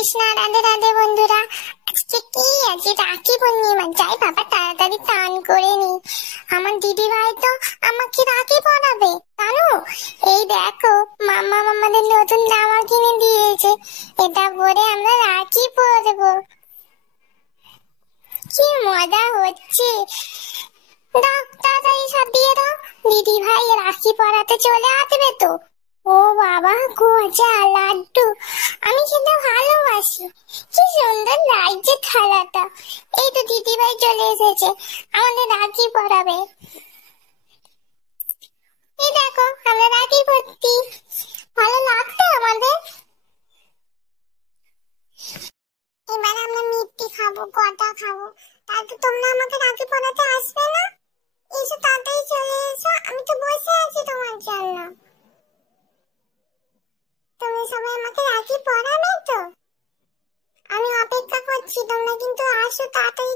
কৃষ্ণা, রাধে রাধে বন্ধুরা। আজকে কি আছে? রাখি পূর্ণিমা। যাই বাবা তাড়াতাড়ি স্নান করে নি। আমার দিদি ভাই তো আমাকে রাখি পরাবে জানো। এই দেখো মাম্মা আমাদের নতুন জামা কিনে দিয়েছে, এটা পরে আমরা রাখি পরবো। কি মজা হচ্ছে। দাও তাড়াতাড়ি সব দিয়ে দাও। দিদি ভাই রাখি পরাতে চলে আসবে তো। ও বাবা, গজা লাড্ডু আমি খেতে ভালোবাসি। কি সুন্দর লাগছে থালাটা। এই তো দিদি ভাই চলে এসেছে, আমাদের রাখি পরাবে। এই দেখো আমরা রাখি পরছি, ভালো লাগছে আমাদের। এবার আমরা মিষ্টি খাবো, গজা খাবো। তাহলে তোমরা আমাকে রাখি পরাতে আসবে না? এসো তাড়াতাড়ি চলে এসো, আমি তো বসে আছি তোমার জন্য। তুমি সবাই আমাকে রাখি পরাবে তো? আমি অপেক্ষা করছি, তোমরা কিন্তু আসো তাড়াতাড়ি।